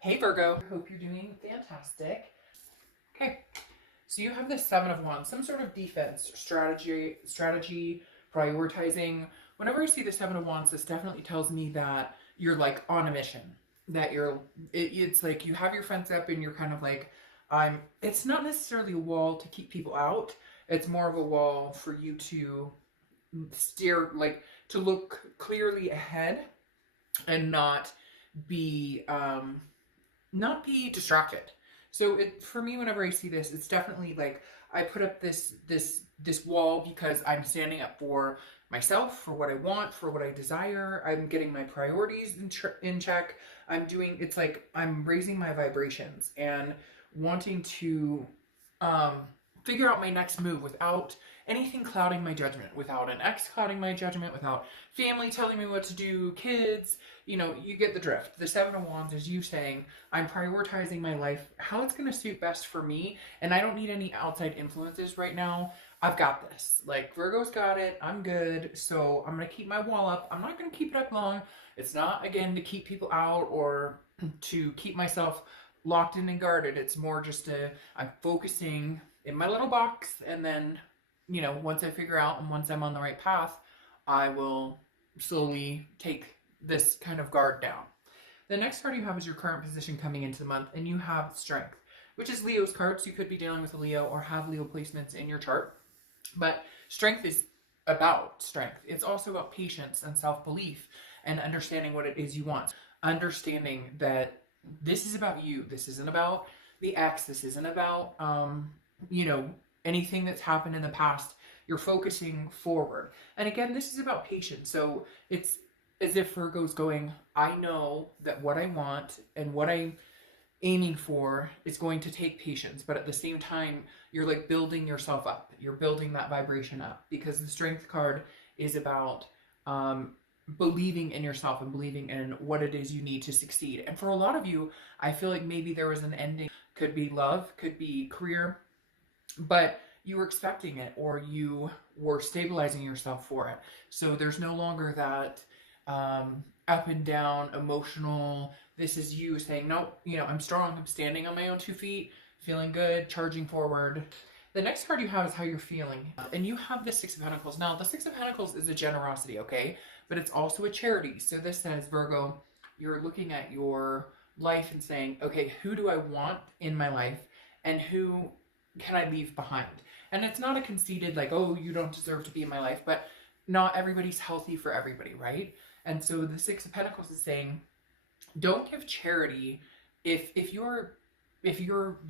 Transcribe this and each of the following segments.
Hey Virgo, hope you're doing fantastic. Okay, so you have the Seven of Wands, some sort of defense, strategy, prioritizing. Whenever I see the Seven of Wands, this definitely tells me that you're like on a mission. That it's like you have your fence up and you're kind of like, it's not necessarily a wall to keep people out. It's more of a wall for you to steer, like to look clearly ahead and be, um, not be distracted. So for me, whenever I see this, it's definitely like I put up this wall because I'm standing up for myself, for what I want, for what I desire. I'm getting my priorities in check. It's like I'm raising my vibrations and wanting to um, figure out my next move without anything clouding my judgment, without an ex clouding my judgment, without family telling me what to do, kids, you get the drift. The Seven of Wands is you saying, I'm prioritizing my life, how it's going to suit best for me, and I don't need any outside influences right now. I've got this. Like, Virgo's got it. I'm good. So I'm going to keep my wall up. I'm not going to keep it up long. It's not, again, to keep people out or to keep myself locked in and guarded. It's more just I'm focusing in my little box, and then, once I figure out and once I'm on the right path, I will slowly take this kind of guard down. The next card you have is your current position coming into the month, and you have Strength, which is Leo's card. So you could be dealing with a Leo or have Leo placements in your chart. But Strength is about strength. It's also about patience and self-belief and understanding what it is you want. Understanding that this is about you. This isn't about the ex. This isn't about, anything that's happened in the past. You're focusing forward. And again, this is about patience. So it's as if Virgo's going, I know that what I want and what I'm aiming for is going to take patience, but at the same time, you're like building yourself up. You're building that vibration up because the Strength card is about believing in yourself and believing in what it is you need to succeed. And for a lot of you, I feel like maybe there was an ending. Could be love, could be career, but you were expecting it or you were stabilizing yourself for it. So there's no longer that up and down, emotional. This is you saying, no, I'm strong. I'm standing on my own 2 feet, feeling good, charging forward. The next card you have is how you're feeling. And you have the Six of Pentacles. Now, the Six of Pentacles is a generosity, okay? But it's also a charity. So this says, Virgo, you're looking at your life and saying, okay, who do I want in my life? And who can I leave behind? And it's not a conceited, like, oh, you don't deserve to be in my life. But not everybody's healthy for everybody, right? And so the Six of Pentacles is saying, don't give charity if you're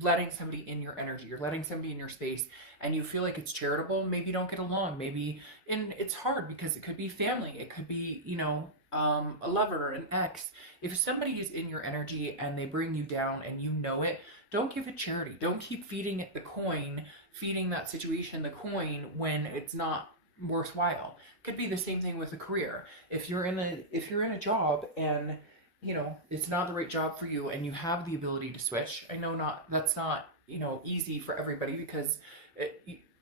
letting somebody in your energy, you're letting somebody in your space, and you feel like it's charitable. Maybe don't get along. Maybe, and it's hard because it could be family, it could be a lover, an ex. If somebody is in your energy and they bring you down and you know it, don't give it charity. Don't keep feeding it the coin, feeding that situation the coin when it's not worthwhile. Could be the same thing with a career. If you're in a job and it's not the right job for you and you have the ability to switch. I know that's not easy for everybody because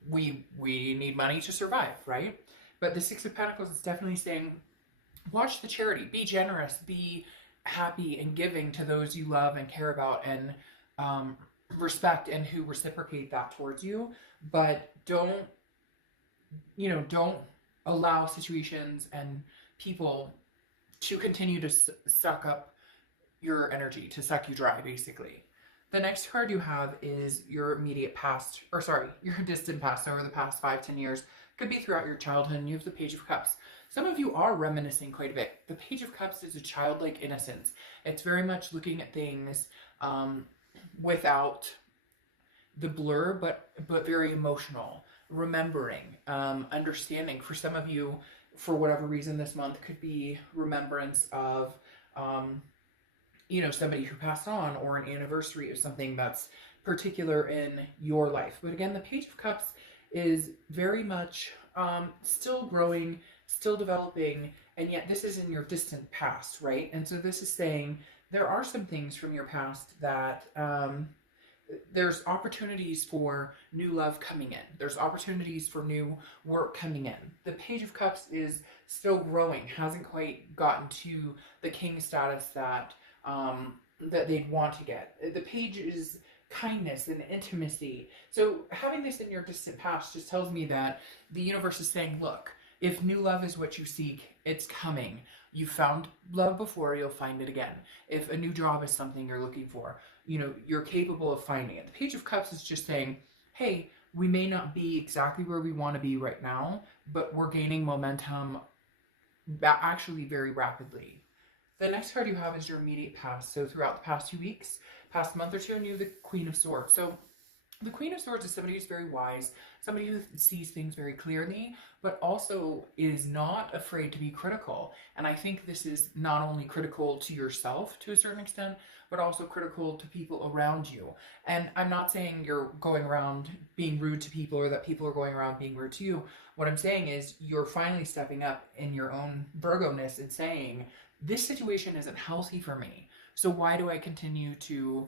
we need money to survive, right? But the Six of Pentacles is definitely saying, watch the charity, be generous, be happy and giving to those you love and care about and respect and who reciprocate that towards you. But don't allow situations and people to continue to suck up your energy, to suck you dry, basically. The next card you have is your immediate past, or sorry, your distant past over the past 5-10 years. Could be throughout your childhood, and you have the Page of Cups. Some of you are reminiscing quite a bit. The Page of Cups is a childlike innocence. It's very much looking at things without the blur, but very emotional. Remembering, understanding. For some of you, for whatever reason this month could be remembrance of somebody who passed on or an anniversary of something that's particular in your life. But again, the Page of Cups is very much still growing, still developing, and yet this is in your distant past, right? And so this is saying there are some things from your past that there's opportunities for new love coming in. There's opportunities for new work coming in. The Page of Cups is still growing, hasn't quite gotten to the king status that that they'd want to get. The page is kindness and intimacy. So having this in your distant past just tells me that the universe is saying, look, if new love is what you seek, it's coming. You found love before, you'll find it again. If a new job is something you're looking for, you know, you're capable of finding it. The Page of Cups is just saying, hey, we may not be exactly where we want to be right now, but we're gaining momentum actually very rapidly. The next card you have is your immediate past. So throughout the past 2 weeks, past month or two, and you have the Queen of Swords. So the Queen of Swords is somebody who's very wise, somebody who sees things very clearly, but also is not afraid to be critical. And I think this is not only critical to yourself to a certain extent, but also critical to people around you. And I'm not saying you're going around being rude to people or that people are going around being rude to you. What I'm saying is you're finally stepping up in your own Virgo-ness and saying, this situation isn't healthy for me. So why do I continue to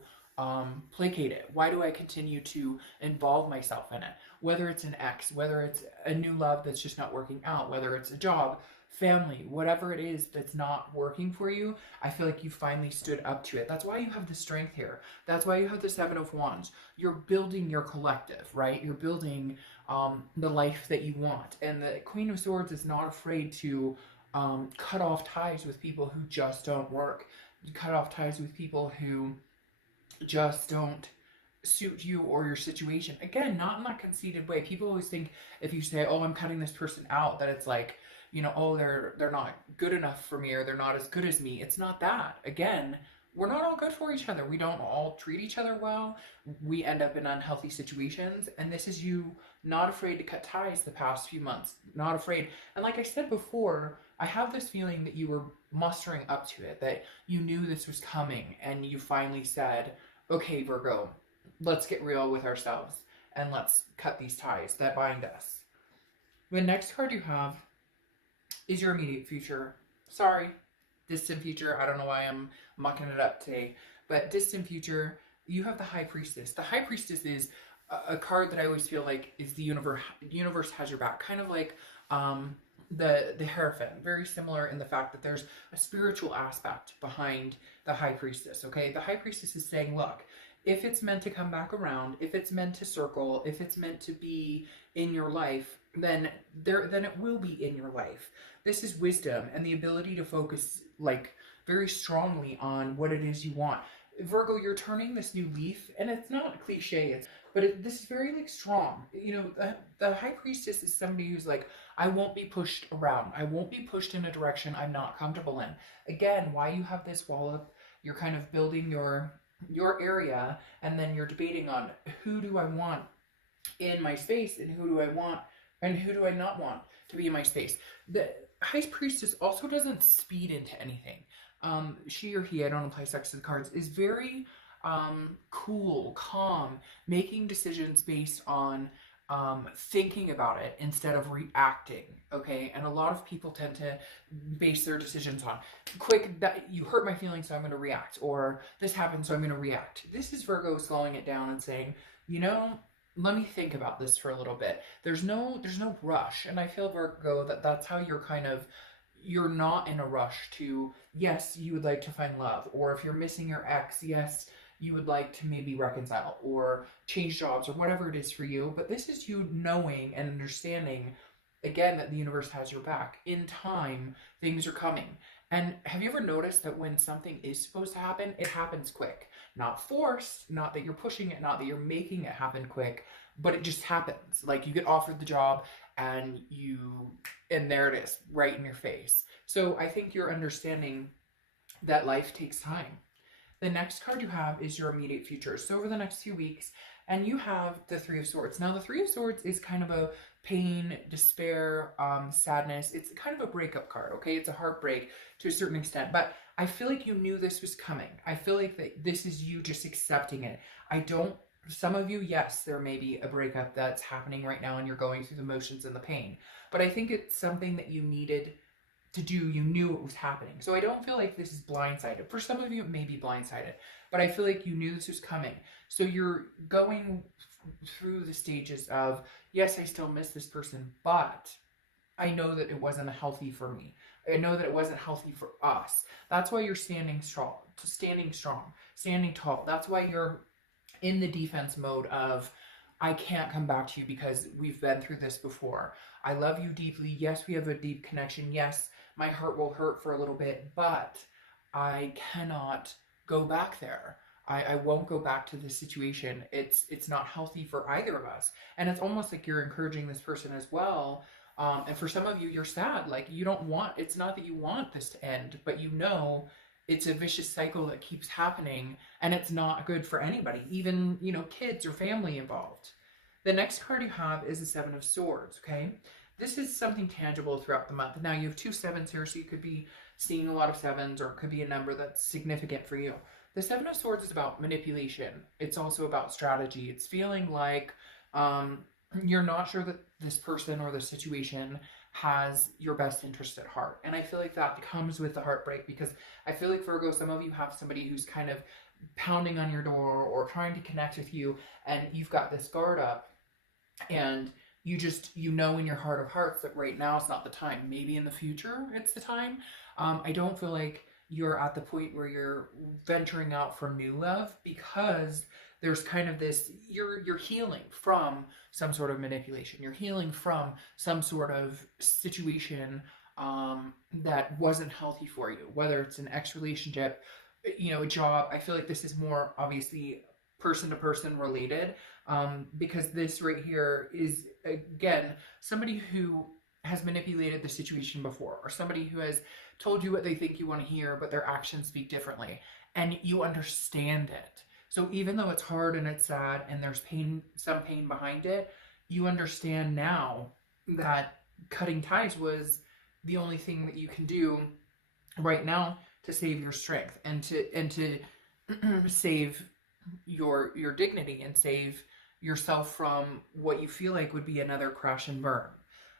placate it? Why do I continue to involve myself in it? Whether it's an ex, whether it's a new love that's just not working out, whether it's a job, family, whatever it is that's not working for you, I feel like you finally stood up to it. That's why you have the strength here. That's why you have the Seven of Wands. You're building your collective, right? You're building the life that you want. And the Queen of Swords is not afraid to cut off ties with people who just don't work. You cut off ties with people who just don't suit you or your situation. Again, not in that conceited way. People always think if you say, oh, I'm cutting this person out, that it's like, you know, oh, they're not good enough for me or they're not as good as me. It's not that. Again, we're not all good for each other. We don't all treat each other well. We end up in unhealthy situations. And this is you not afraid to cut ties the past few months. Not afraid. And like I said before, I have this feeling that you were mustering up to it, that you knew this was coming and you finally said, okay, Virgo, let's get real with ourselves and let's cut these ties that bind us. The next card you have is your immediate future. Sorry, distant future. I don't know why I'm mucking it up today, but distant future, you have the High Priestess. The High Priestess is a card that I always feel like is the universe has your back, kind of like the Hierophant, very similar in the fact that there's a spiritual aspect behind the High Priestess. Okay, the High Priestess is saying, look, if it's meant to come back around, if it's meant to circle, if it's meant to be in your life, then it will be in your life. This is wisdom and the ability to focus like very strongly on what it is you want. Virgo, you're turning this new leaf, and it's not cliche, but this is very like strong. You know, the High Priestess is somebody who's like, I won't be pushed around. I won't be pushed in a direction I'm not comfortable in. Again, why you have this wall up, you're kind of building your area, and then you're debating on who do I want in my space and who do I want and who do I not want to be in my space. The High Priestess also doesn't speed into anything. She or he, I don't apply sex to the cards, is very cool, calm, making decisions based on thinking about it instead of reacting, okay? And a lot of people tend to base their decisions on quick, that you hurt my feelings, so I'm going to react, or this happened, so I'm going to react. This is Virgo slowing it down and saying, you know, let me think about this for a little bit. There's no rush, and I feel, Virgo, that's how you're not in a rush to, yes, you would like to find love, or if you're missing your ex, yes, you would like to maybe reconcile or change jobs or whatever it is for you. But this is you knowing and understanding, again, that the universe has your back. In time, things are coming. And have you ever noticed that when something is supposed to happen, it happens quick? Not forced, not that you're pushing it, not that you're making it happen quick, but it just happens. Like you get offered the job and there it is, right in your face. So I think you're understanding that life takes time. The next card you have is your immediate future. So over the next few weeks, and you have the Three of Swords. Now the Three of Swords is kind of a pain, despair, sadness. It's kind of a breakup card, okay? It's a heartbreak to a certain extent, but I feel like you knew this was coming. I feel like that this is you just accepting it. Some of you, yes, there may be a breakup that's happening right now and you're going through the motions and the pain, but I think it's something that you needed to do. You knew it was happening. So I don't feel like this is blindsided. For some of you, it may be blindsided, but I feel like you knew this was coming. So you're going through the stages of, yes, I still miss this person, but I know that it wasn't healthy for me. I know that it wasn't healthy for us. That's why you're standing strong. standing tall. That's why you're in the defense mode of, I can't come back to you because we've been through this before. I love you deeply. Yes, we have a deep connection. Yes, my heart will hurt for a little bit, but I cannot go back there. I won't go back to this situation. It's not healthy for either of us. And it's almost like you're encouraging this person as well. And for some of you, you're sad. Like, you don't want, it's not that you want this to end, but you know it's a vicious cycle that keeps happening, and it's not good for anybody, even, you know, kids or family involved. The next card you have is the Seven of Swords, okay? This is something tangible throughout the month. Now, you have 2 sevens here, so you could be seeing a lot of sevens, or it could be a number that's significant for you. The Seven of Swords is about manipulation. It's also about strategy. It's feeling like you're not sure that this person or the situation has your best interest at heart. And I feel like that comes with the heartbreak, because I feel like, Virgo, some of you have somebody who's kind of pounding on your door or trying to connect with you, and you've got this guard up, and you just, you know in your heart of hearts that right now it's not the time. Maybe in the future it's the time. I don't feel like you're at the point where you're venturing out for new love, because there's kind of this, you're healing from some sort of manipulation. You're healing from some sort of situation that wasn't healthy for you, whether it's an ex relationship, you know, a job. I feel like this is more obviously person to person related, because this right here is, again, somebody who has manipulated the situation before, or somebody who has told you what they think you want to hear, but their actions speak differently, and you understand it. So even though it's hard and it's sad and there's pain, some pain behind it, you understand now that cutting ties was the only thing that you can do right now to save your strength, and to save your dignity, and save yourself from what you feel like would be another crash and burn.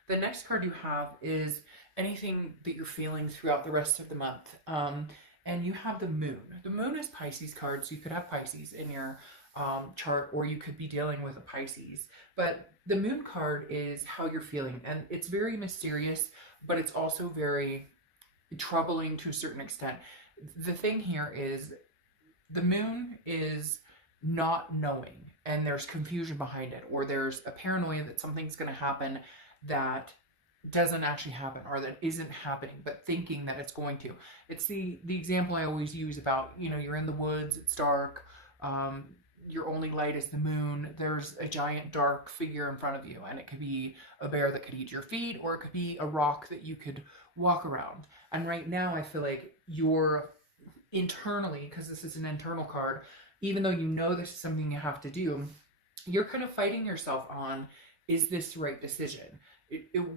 The next card you have is anything that you're feeling throughout the rest of the month. And you have the Moon. The Moon is Pisces card, so you could have Pisces in your chart, or you could be dealing with a Pisces. But the Moon card is how you're feeling, and it's very mysterious, but it's also very troubling to a certain extent. The thing here is the Moon is not knowing, and there's confusion behind it, or there's a paranoia that something's going to happen that doesn't actually happen, or that isn't happening, but thinking that it's going to. It's the example I always use about, you know, you're in the woods, it's dark, your only light is the moon, there's a giant dark figure in front of you, and it could be a bear that could eat your feet, or it could be a rock that you could walk around. And right now I feel like you're internally, because this is an internal card, even though you know this is something you have to do, you're kind of fighting yourself on, is this the right decision?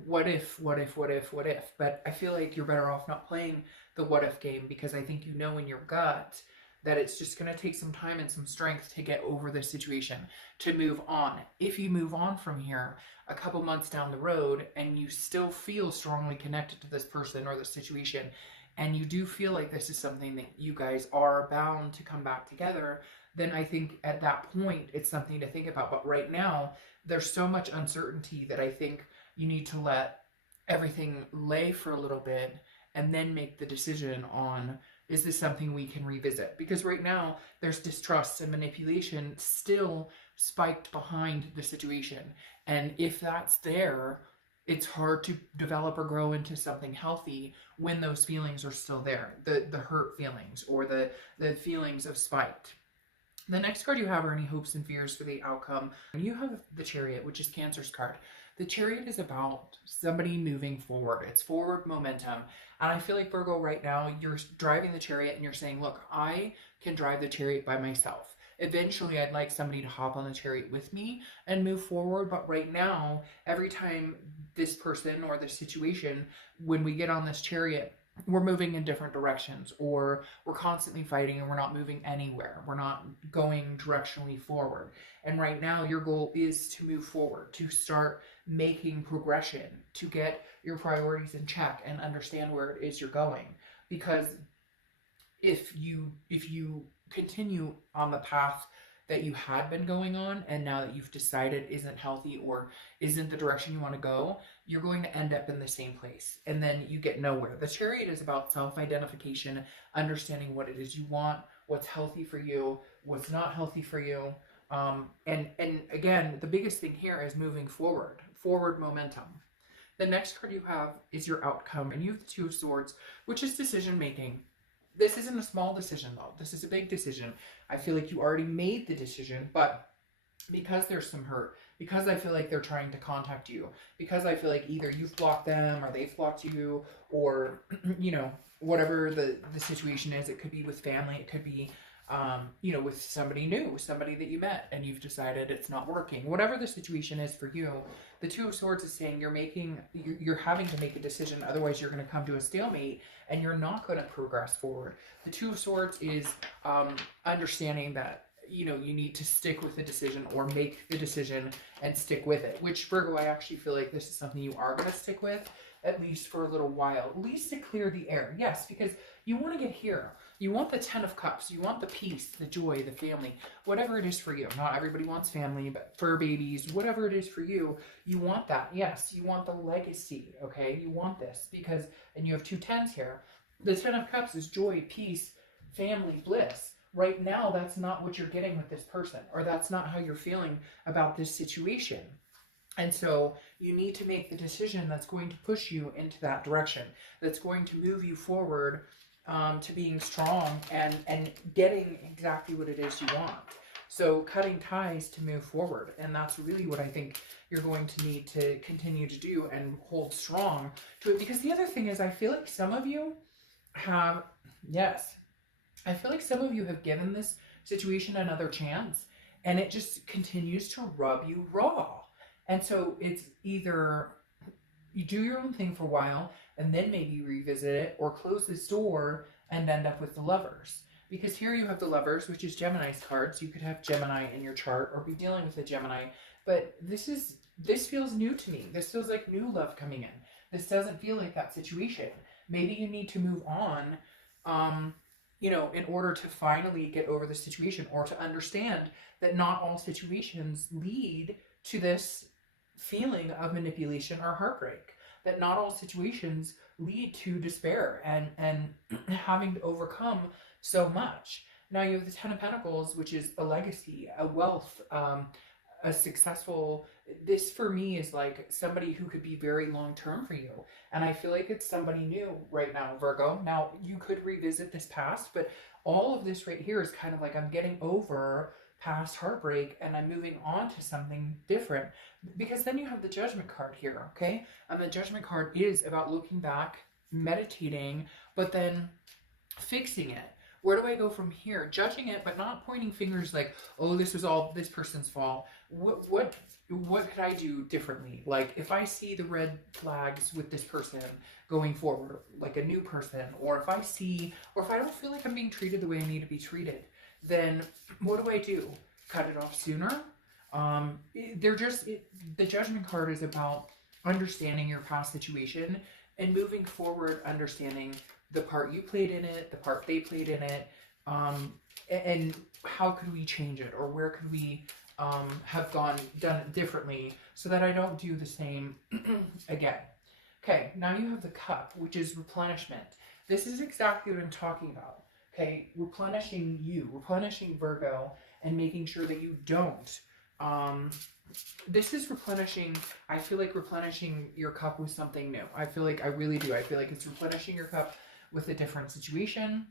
What if? But I feel like you're better off not playing the what if game, because I think you know in your gut that it's just going to take some time and some strength to get over this situation, to move on. If you move on from here a couple months down the road and you still feel strongly connected to this person or the situation, and you do feel like this is something that you guys are bound to come back together, then I think at that point it's something to think about. But right now there's so much uncertainty that I think you need to let everything lay for a little bit and then make the decision on, is this something we can revisit? Because right now there's distrust and manipulation still spiked behind the situation. And if that's there, it's hard to develop or grow into something healthy when those feelings are still there. The hurt feelings, or the feelings of spite. The next card you have are any hopes and fears for the outcome. You have the Chariot, which is Cancer's card. The Chariot is about somebody moving forward. It's forward momentum. And I feel like, Virgo, right now, you're driving the Chariot and you're saying, look, I can drive the Chariot by myself. Eventually, I'd like somebody to hop on the Chariot with me and move forward. But right now, every time this person or this situation, when we get on this Chariot, we're moving in different directions, or we're constantly fighting and we're not moving anywhere. We're not going directionally forward. And right now your goal is to move forward, to start making progression, to get your priorities in check and understand where it is you're going. Because if you continue on the path that you had been going on, and now that you've decided isn't healthy or isn't the direction you want to go, you're going to end up in the same place, and then you get nowhere. The Chariot is about self-identification, understanding what it is you want, what's healthy for you, what's not healthy for you. And again, the biggest thing here is moving forward momentum. The next card you have is your outcome, and you have the Two of Swords, which is decision making. This isn't a small decision though. This is a big decision. I feel like you already made the decision, but because there's some hurt, because I feel like they're trying to contact you, because I feel like either you've blocked them or they've blocked you, or whatever the situation is. It could be with family, it could be with somebody new, somebody that you met and you've decided it's not working. Whatever the situation is for you, the Two of Swords is saying you're having to make a decision, otherwise you're going to come to a stalemate and you're not going to progress forward. The Two of Swords is understanding that you need to stick with the decision, or make the decision and stick with it, which, Virgo, I actually feel like this is something you are going to stick with, at least for a little while, at least to clear the air. Yes, because you want to get here. You want the Ten of Cups. You want the peace, the joy, the family, whatever it is for you. Not everybody wants family, but fur babies, whatever it is for you, you want that. Yes, you want the legacy, okay? You want this because, and you have two tens here. The Ten of Cups is joy, peace, family, bliss. Right now, that's not what you're getting with this person, or that's not how you're feeling about this situation. And so you need to make the decision that's going to push you into that direction, that's going to move you forward to being strong and getting exactly what it is you want. So cutting ties to move forward. And that's really what I think you're going to need to continue to do and hold strong to it. Because the other thing is, I feel like some of you have, yes, I feel like some of you have given this situation another chance and it just continues to rub you raw. And so it's either you do your own thing for a while and then maybe revisit it, or close this door and end up with the Lovers. Because here you have the Lovers, which is Gemini's card. So you could have Gemini in your chart or be dealing with a Gemini. But this feels new to me. This feels like new love coming in. This doesn't feel like that situation. Maybe you need to move on, in order to finally get over the situation, or to understand that not all situations lead to this feeling of manipulation or heartbreak, that not all situations lead to despair and having to overcome so much. Now you have the Ten of Pentacles, which is a legacy, a wealth, a successful, this for me is like somebody who could be very long-term for you. And I feel like it's somebody new right now, Virgo. Now you could revisit this past, but all of this right here is kind of like, I'm getting over past heartbreak and I'm moving on to something different. Because then you have the Judgment card here, okay? And the Judgment card is about looking back, meditating, but then fixing it. Where do I go from here? Judging it, but not pointing fingers like, oh, this was all this person's fault. What could I do differently? Like, if I see the red flags with this person going forward, like a new person, or if I don't feel like I'm being treated the way I need to be treated, then what do I do? Cut it off sooner? The Judgment card is about understanding your past situation and moving forward, understanding the part you played in it, the part they played in it, and how could we change it, or where could we have done it differently so that I don't do the same again. Okay, now you have the Cup, which is replenishment. This is exactly what I'm talking about. Okay, replenishing you, replenishing Virgo, and making sure that you don't. This is replenishing, I feel like replenishing your cup with something new. I really do. I feel like it's replenishing your cup with a different situation.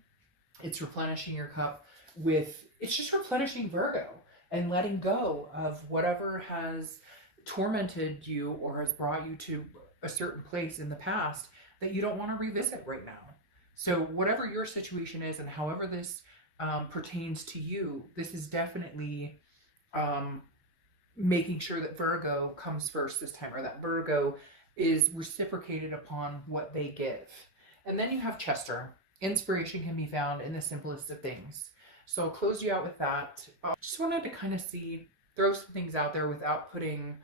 It's replenishing your cup it's just replenishing Virgo and letting go of whatever has tormented you or has brought you to a certain place in the past that you don't want to revisit right now. So whatever your situation is and however this pertains to you, this is definitely making sure that Virgo comes first this time, or that Virgo is reciprocated upon what they give. And then you have Chester. Inspiration can be found in the simplest of things. So I'll close you out with that. Just wanted to kind of throw some things out there without putting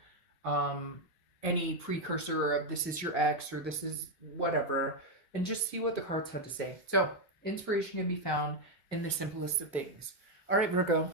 any precursor of this is your ex or this is whatever, and just see what the cards had to say. So inspiration can be found in the simplest of things. All right, Virgo,